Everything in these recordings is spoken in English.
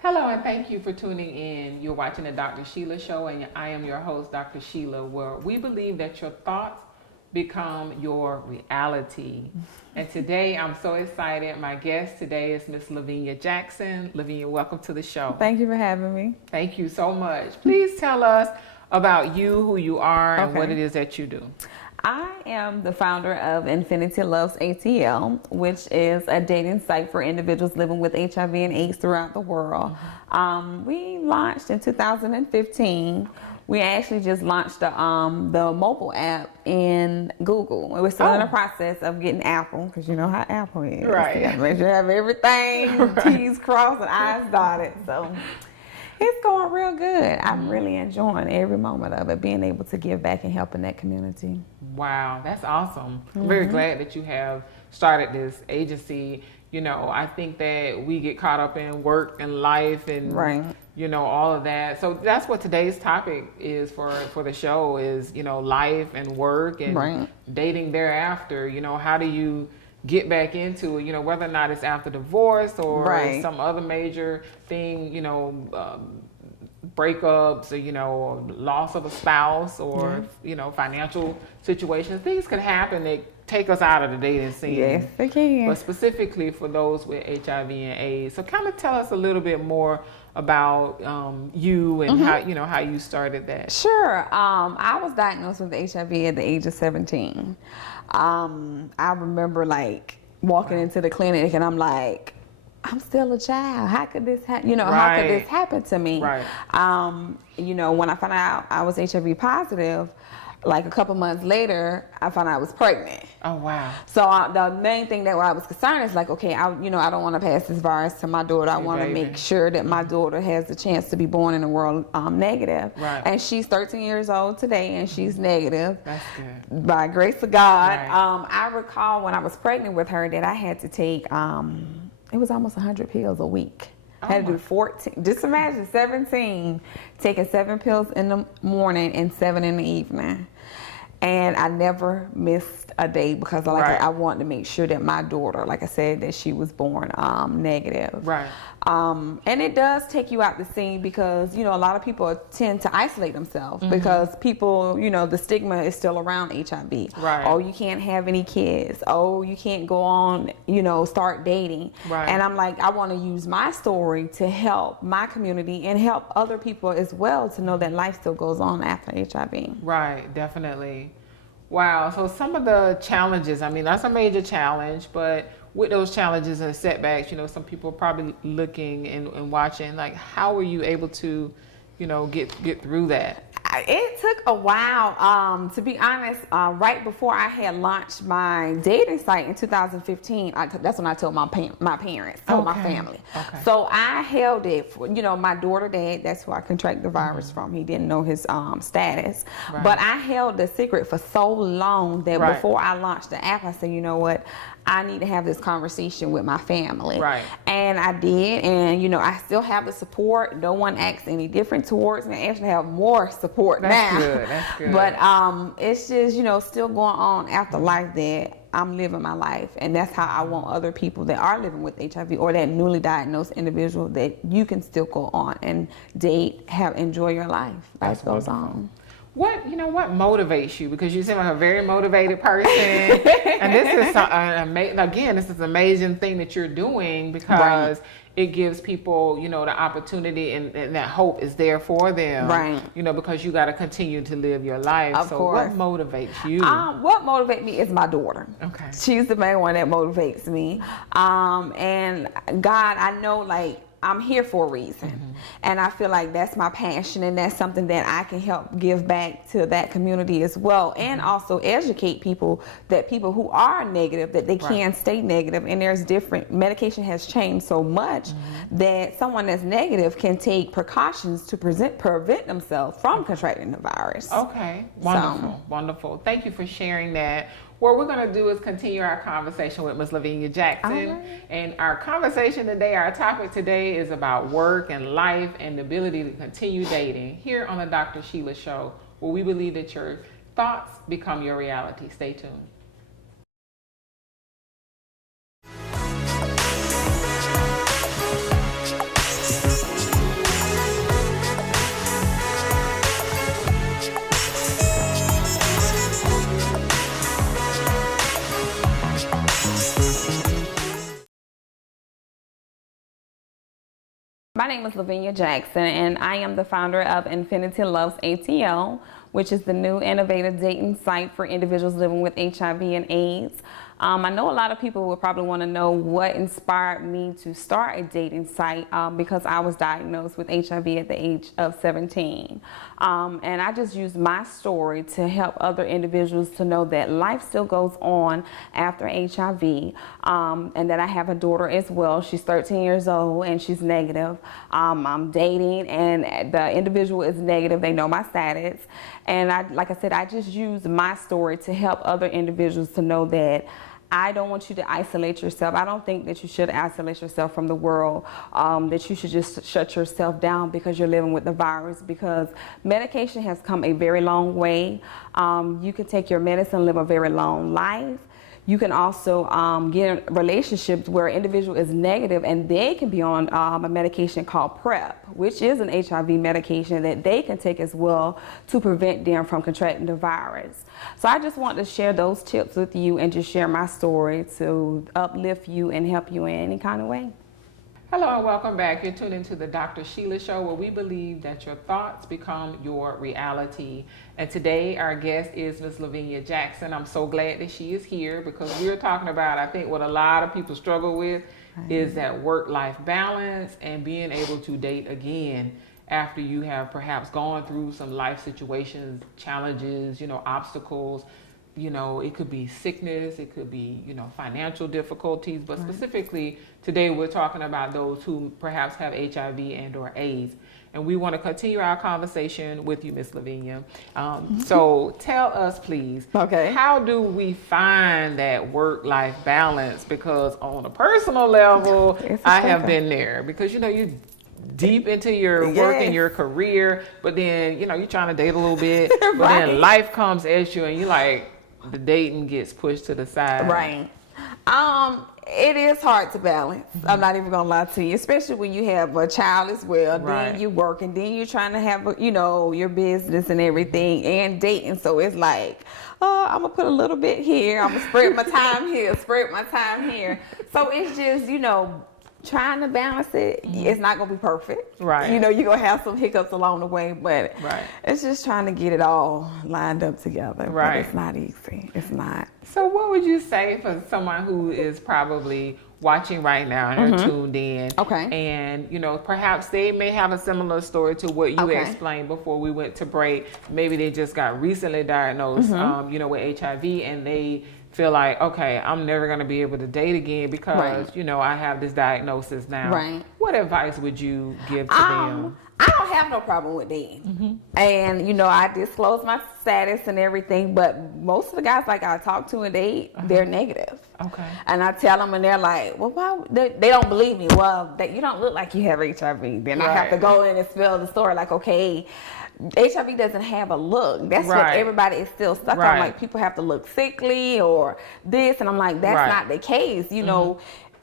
Hello, and thank you for tuning in. You're watching the Dr. Sheila Show, and I am your host, Dr. Sheila, where we believe that your thoughts become your reality. And today, I'm so excited. My guest today is Miss Luvenia Jackson. Luvenia, welcome to the show. Thank you for having me. Thank you so much. Please tell us about you, who you are, and Okay. what it is that you do. I am the founder of Infinity Loves ATL, which is a dating site for individuals living with HIV and AIDS throughout the world. We launched in 2015. We actually just launched the mobile app in Google. We're still in the process of getting Apple, because you know how Apple is. Right. You gotta make sure you have everything, T's crossed and I's dotted. So it's going real good. I'm really enjoying every moment of it, being able to give back and help in that community. Wow, that's awesome. I'm very glad that you have started this agency. You know, I think that we get caught up in work and life and, you know, all of that. So that's what today's topic is for the show is, you know, life and work and dating thereafter. You know, how do you get back into it, you know, whether or not it's after divorce or some other major thing, you know, breakups or, you know, loss of a spouse or, you know, financial situations. Things can happen that take us out of the dating scene. Yes, they can. But specifically for those with HIV and AIDS. So kind of tell us a little bit more about you and how, you know, how you started that. Sure. I was diagnosed with HIV at the age of 17. I remember like walking into the clinic and I'm like, I'm still a child. How could this happen? You know, how could this happen to me? You know, when I found out I was HIV positive, like a couple months later, I found out I was pregnant. Oh, wow. So the main thing that I was concerned is like, okay, I don't want to pass this virus to my daughter. I want to make sure that my daughter has the chance to be born in a world negative. And she's 13 years old today, and she's negative. That's good. By grace of God. I recall when I was pregnant with her that I had to take, it was almost 100 pills a week. I had to do 14. Just imagine 17 taking 7 pills in the morning and 7 in the evening. And I never missed a day because I wanted to make sure that my daughter, like I said, that she was born negative. And it does take you out the scene because, you know, a lot of people tend to isolate themselves because people, you know, the stigma is still around HIV. Oh, you can't have any kids. Oh, you can't go on, you know, start dating. And I'm like, I want to use my story to help my community and help other people as well to know that life still goes on after HIV. Right, definitely. Wow. So some of the challenges, I mean, that's a major challenge, but with those challenges and setbacks, you know, some people are probably looking and watching, like, how were you able to, you know, get through that? It took a while, to be honest. Right before I had launched my dating site in 2015, that's when I told my parents, my family. So I held it for, you know, my daughter dad, that's who I contracted the virus from. He didn't know his status. But I held the secret for so long that before I launched the app, I said, you know what? I need to have this conversation with my family. And I did, and you know, I still have the support. No one acts any different towards me. I actually have more support now. That's good. But it's just, you know, still going on after life that I'm living my life. And that's how I want other people that are living with HIV or that newly diagnosed individual, that you can still go on and date, enjoy your life. Life goes on. What motivates you? Because you seem like a very motivated person, and this is this is an amazing thing that you're doing because it gives people, you know, the opportunity and that hope is there for them, you know, because you got to continue to live your life. Of course. What motivates you? What motivates me is my daughter. She's the main one that motivates me, and God, I know, like, I'm here for a reason. And I feel like that's my passion, and that's something that I can help give back to that community as well. And also educate people that people who are negative, that they can stay negative. And there's different, medication has changed so much that someone that's negative can take precautions to prevent themselves from contracting the virus. Wonderful, wonderful. Thank you for sharing that. What we're going to do is continue our conversation with Ms. Luvenia Jackson. And our conversation today, our topic today is about work and life and the ability to continue dating here on the Dr. Sheila Show, where we believe that your thoughts become your reality. Stay tuned. My name is Luvenia Jackson, and I am the founder of Infinity Loves ATL, which is the new innovative dating site for individuals living with HIV and AIDS. I know a lot of people would probably want to know what inspired me to start a dating site because I was diagnosed with HIV at the age of 17. And I just used my story to help other individuals to know that life still goes on after HIV, and that I have a daughter as well. She's 13 years old and she's negative. I'm dating and the individual is negative. They know my status. And like I said, I just use my story to help other individuals to know that I don't want you to isolate yourself. I don't think that you should isolate yourself from the world, that you should just shut yourself down because you're living with the virus, because medication has come a very long way. You can take your medicine, live a very long life. You can also get in relationships where an individual is negative and they can be on a medication called PrEP, which is an HIV medication that they can take as well to prevent them from contracting the virus. So I just want to share those tips with you and just share my story to uplift you and help you in any kind of way. Hello and welcome back. You're tuned into the Dr. Sheila Show, where we believe that your thoughts become your reality. And today our guest is Miss Luvenia Jackson. I'm so glad that she is here because we're talking about, I think, what a lot of people struggle with is that work-life balance and being able to date again after you have perhaps gone through some life situations, challenges, obstacles. It could be sickness, it could be, financial difficulties, but specifically today we're talking about those who perhaps have HIV and or AIDS. And we want to continue our conversation with you, Miss Luvenia. So tell us, please, how do we find that work-life balance? Because on a personal level, I have been there because, you're deep into your work and your career, but then, you're trying to date a little bit, but then life comes at you and you're like, the dating gets pushed to the side. Right. It is hard to balance. I'm not even gonna lie to you, especially when you have a child as well. Then you work and then you're trying to have, your business and everything and dating. So it's like, I'm gonna put a little bit here. I'm gonna spread my time here, spread my time here. So it's just, trying to balance it. It's not gonna be perfect. Right. You're gonna have some hiccups along the way, but it's just trying to get it all lined up together. Right. But it's not easy. It's not. So what would you say for someone who is probably watching right now and are tuned in? And, perhaps they may have a similar story to what you explained before we went to break. Maybe they just got recently diagnosed, with HIV and they feel like, okay, I'm never going to be able to date again because, I have this diagnosis now. Right. What advice would you give to them? I don't have no problem with dating. And, I disclose my status and everything, but most of the guys like I talk to and date, they're negative. Okay. And I tell them and they're like, well, why? They don't believe me. Well, you don't look like you have HIV. Then I have to go in and spell the story like, okay, HIV doesn't have a look. That's what everybody is still stuck on. Like, people have to look sickly or this. And I'm like, that's not the case.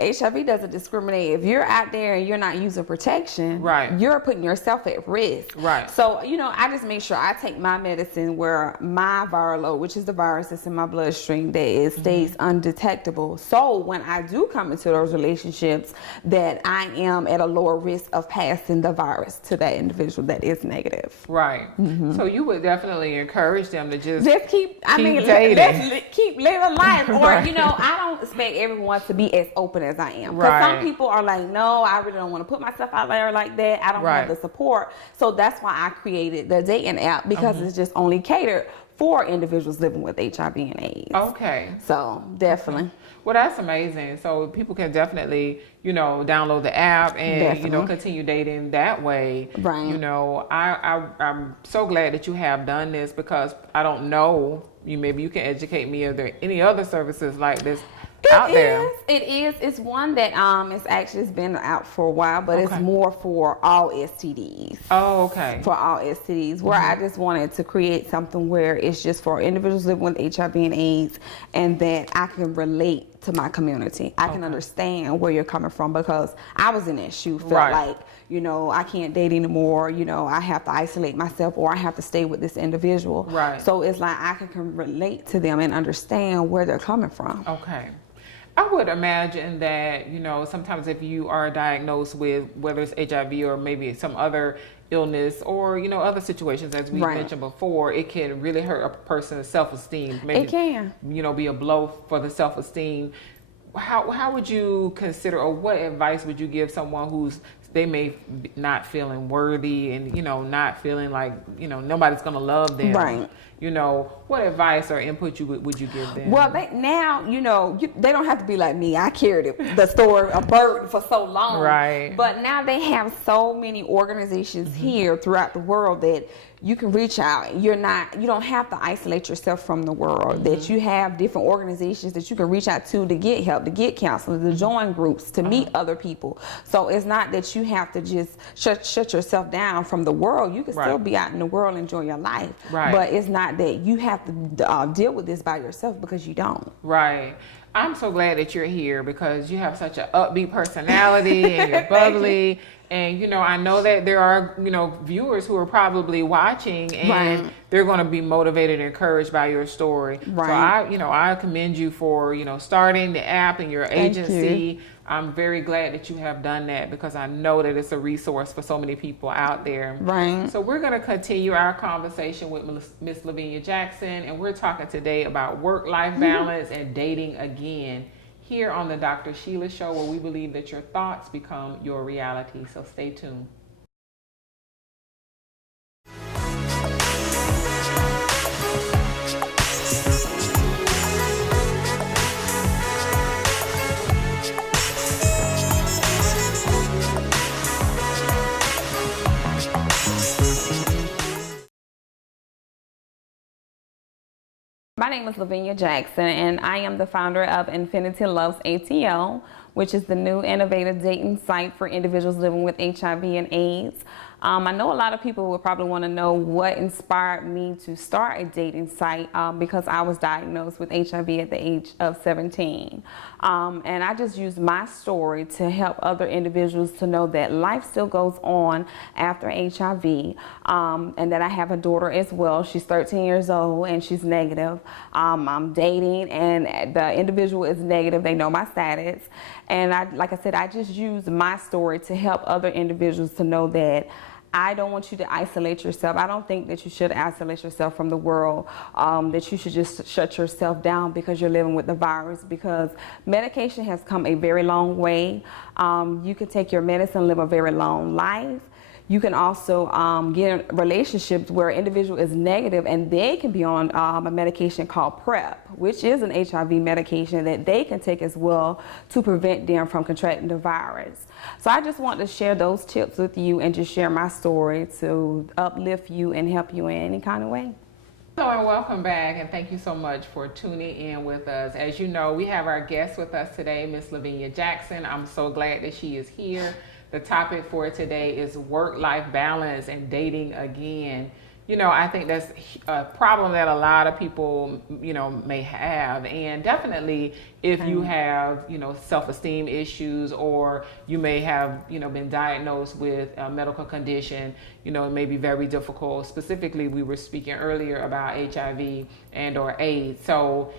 HIV doesn't discriminate. If you're out there and you're not using protection, you're putting yourself at risk. Right. So, I just make sure I take my medicine where my viral load, which is the virus that's in my bloodstream, that it stays undetectable. So when I do come into those relationships, that I am at a lower risk of passing the virus to that individual that is negative. Right. So you would definitely encourage them to just keep dating. Let's keep living life. Or, I don't expect everyone to be as open as I am. Because some people are like, no, I really don't want to put myself out there like that. I don't have the support. So that's why I created the dating app, because it's just only catered for individuals living with HIV and AIDS. Okay. So definitely. Well, that's amazing. So people can definitely, download the app and, continue dating that way. Right. I'm so glad that you have done this because I don't know, maybe you can educate me. Are there any other services like this out there? It is. It's one that it's been out for a while, but it's more for all STDs. Oh, okay. For all STDs, where I just wanted to create something where it's just for individuals living with HIV and AIDS, and that I can relate to my community. I can understand where you're coming from, because I was in that shoe. Felt like, I can't date anymore. I have to isolate myself, or I have to stay with this individual. Right. So it's like I can relate to them and understand where they're coming from. Okay. I would imagine that, sometimes if you are diagnosed with whether it's HIV or maybe some other illness or, other situations, as we mentioned before, it can really hurt a person's self-esteem. Maybe, it can. Be a blow for the self-esteem. How would you consider, or what advice would you give someone they may not feeling worthy and, not feeling like, nobody's going to love them. Right. What advice or input would you give them? Well, they don't have to be like me. I carried the story, a burden for so long. Right. But now they have so many organizations here throughout the world that you can reach out. You don't have to isolate yourself from the world. That you have different organizations that you can reach out to get help, to get counseling, to join groups, to meet other people. So it's not that you have to just shut yourself down from the world. You can still be out in the world, enjoy your life. Right. But it's not that you have to deal with this by yourself, because you don't. Right. I'm so glad that you're here because you have such an upbeat personality and you're bubbly. And, I know that there are, viewers who are probably watching and they're going to be motivated and encouraged by your story. Right. So I commend you for, starting the app and your agency. I'm very glad that you have done that because I know that it's a resource for so many people out there. Right. So we're going to continue our conversation with Miss Luvenia Jackson, and we're talking today about work-life balance and dating again, here on the Dr. Sheila Show, where we believe that your thoughts become your reality. So stay tuned. My name is Luvenia Jackson, and I am the founder of Infinity Loves ATL, which is the new innovative dating site for individuals living with HIV and AIDS. I know a lot of people would probably want to know what inspired me to start a dating site because I was diagnosed with HIV at the age of 17. And I just used my story to help other individuals to know that life still goes on after HIV, and that I have a daughter as well. She's 13 years old and she's negative. I'm dating and the individual is negative. They know my status. And like I said, I just use my story to help other individuals to know that I don't want you to isolate yourself. I don't think that you should isolate yourself from the world, that you should just shut yourself down because you're living with the virus, because medication has come a very long way. You can take your medicine, live a very long life. You can also get in relationships where an individual is negative and they can be on a medication called PrEP, which is an HIV medication that they can take as well to prevent them from contracting the virus. So I just want to share those tips with you and just share my story to uplift you and help you in any kind of way. Hello and welcome back, and thank you so much for tuning in with us. As you know, we have our guest with us today, Miss Luvenia Jackson. I'm so glad that she is here. The topic for today is work-life balance and dating again. I think that's a problem that a lot of people, may have. And definitely if you have, self-esteem issues, or you may have, been diagnosed with a medical condition, it may be very difficult. Specifically, we were speaking earlier about HIV and or AIDS. So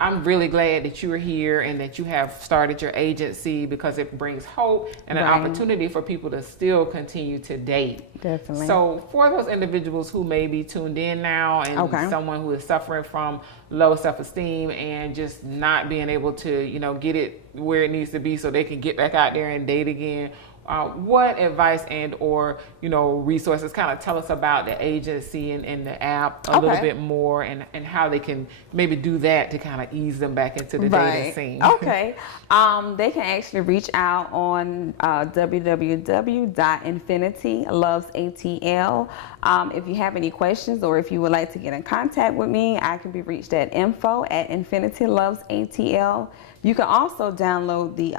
I'm really glad that you're here and that you have started your agency, because it brings hope and an opportunity for people to still continue to date. Definitely. So for those individuals who may be tuned in now and someone who is suffering from low self-esteem and just not being able to, get it where it needs to be so they can get back out there and date again, what advice and or resources, kind of tell us about the agency and the app a little bit more, and how they can maybe do that to kind of ease them back into the dating scene. Okay. They can actually reach out on www.infinitylovesatl. If you have any questions or if you would like to get in contact with me, I can be reached at info@infinitylovesatl. You can also download the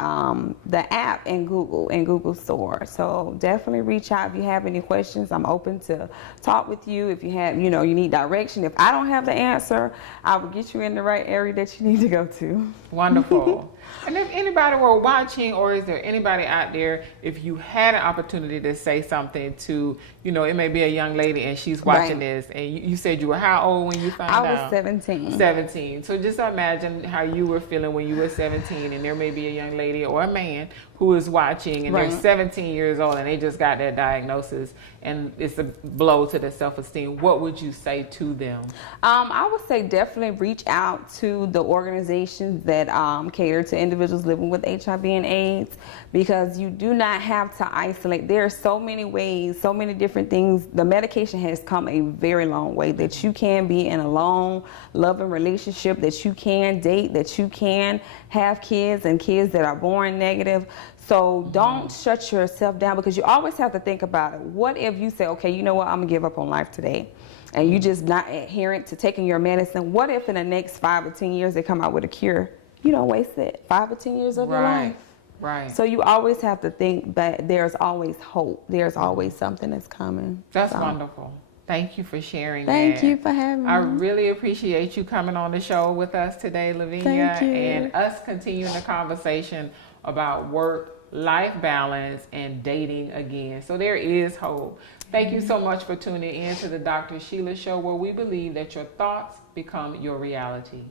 app in Google Store. So definitely reach out if you have any questions. I'm open to talk with you. If you have, you need direction. If I don't have the answer, I will get you in the right area that you need to go to. Wonderful. And if anybody were watching, or is there anybody out there, if you had an opportunity to say something to, it may be a young young lady and she's watching this, and you said you were how old when you found out? I was 17. 17. So just imagine how you were feeling when you were 17, and there may be a young lady or a man who is watching, and they're 17 years old, and they just got that diagnosis, and it's a blow to their self-esteem. What would you say to them? I would say definitely reach out to the organizations that cater to individuals living with HIV and AIDS, because you do not have to isolate. There are so many ways, so many different things. The medication has come a very long way, that you can be in a long, loving relationship, that you can date, that you can have kids, and kids that are born negative. So don't shut yourself down, because you always have to think about it. What if you say, okay, you know what, I'm gonna give up on life today, and you just not adherent to taking your medicine? What if in the next 5 or 10 years they come out with a cure? You don't waste it. 5 or 10 years of your life. Right. So you always have to think that there's always hope. There's always something that's coming. That's wonderful. Thank you for sharing Thank you for having me. I really appreciate you coming on the show with us today, Luvenia, Thank you. and us continuing the conversation about work-life balance and dating again. So there is hope. Thank you so much for tuning in to the Dr. Sheila Show, where we believe that your thoughts become your reality.